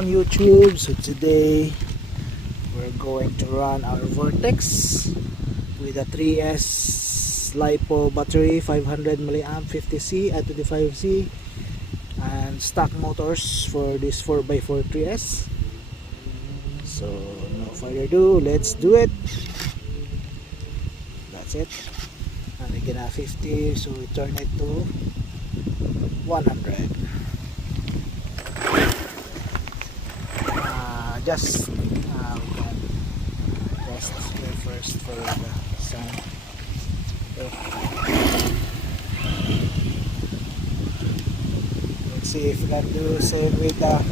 on YouTube. So today we're going to run our Vortex with a 3S LiPo battery, 500 milliamp, 50C at 25C, and stock motors for this 4x4 3S. So no further ado, let's do it. That's it. And again, 50, so we turn it to 100. Just we can test here first for the sound. Let's see if we can do the same with the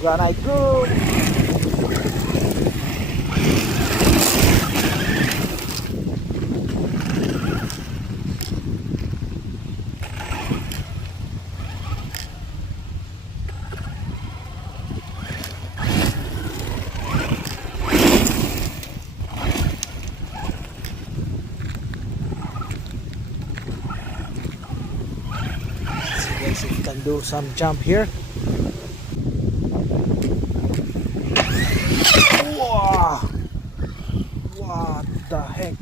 granite group. If you can do some jump here. Wow! What the heck?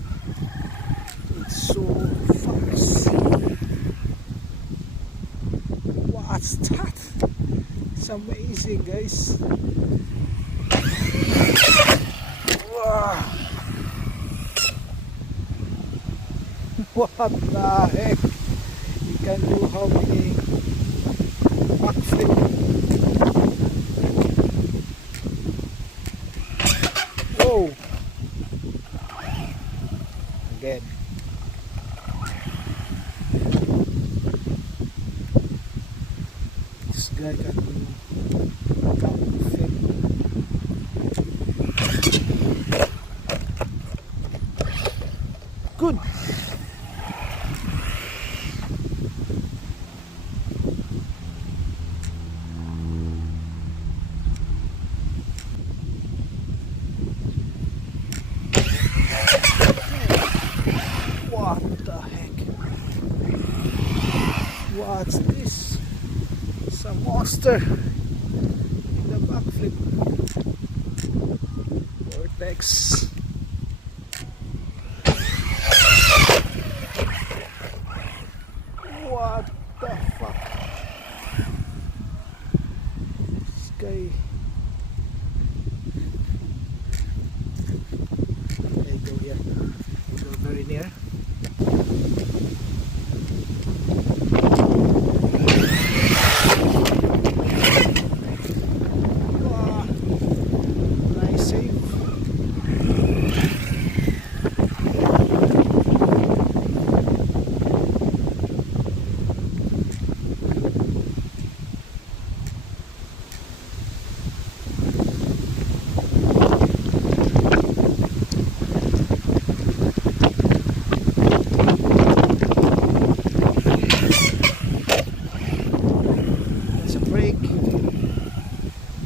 It's so fast. What's that? It's amazing, guys. Wow! What the heck? You can do how many backflip? Whoa! Again. This guy can do backflip. Good! What the heck? What's this? It's a monster in the backflip. Vortex. What the fuck? This guy. There you go here. You go very near. Wow. Nice save.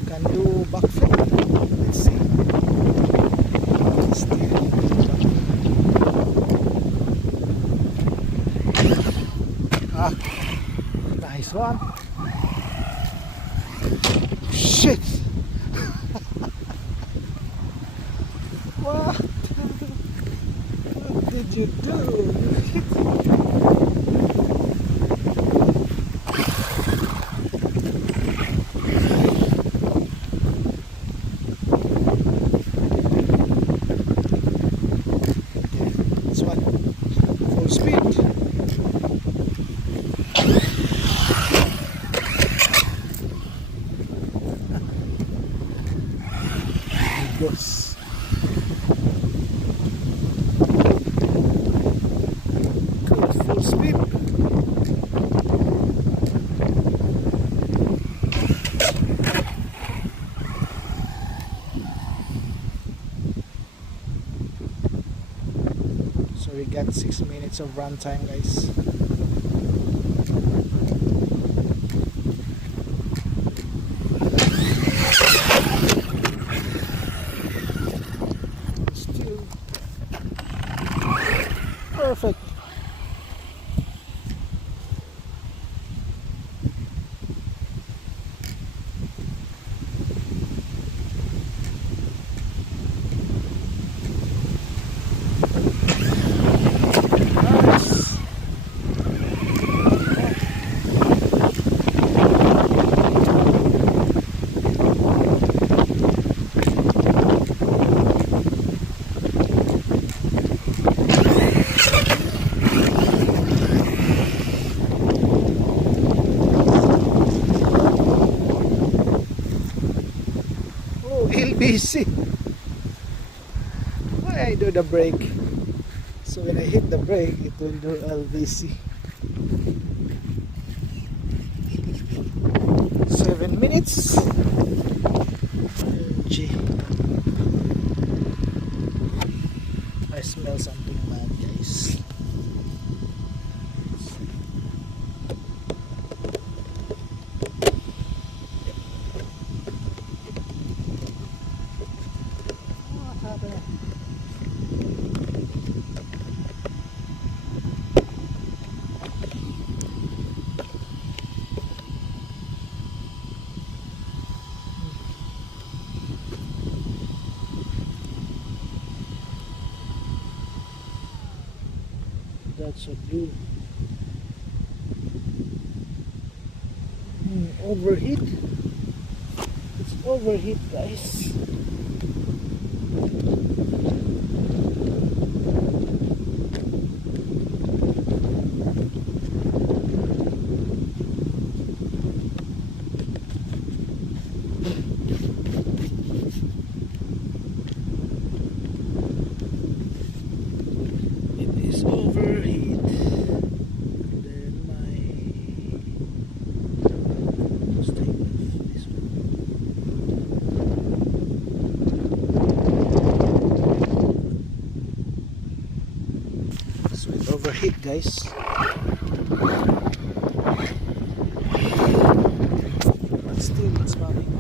Can do backflip. Let's see. Nice one. Shit. What did you do? Full speed. It goes. Good, full speed. So we got 6 minutes of run time, guys. Still perfect. LBC. Why I do the brake? So when I hit the brake, it will do LBC. 7 minutes. Gee. I smell something bad, guys. What happened? That's a blue. Overheat. It's overheat, guys. It is overheat. Then my let's take off this one. So it overheat, guys. But still it's running.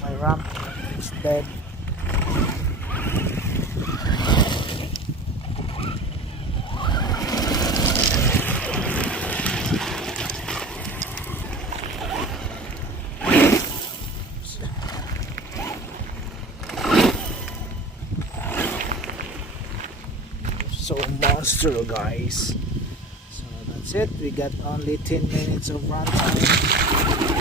My ramp is dead. So monster, guys. So that's it. We got only 10 minutes of run time.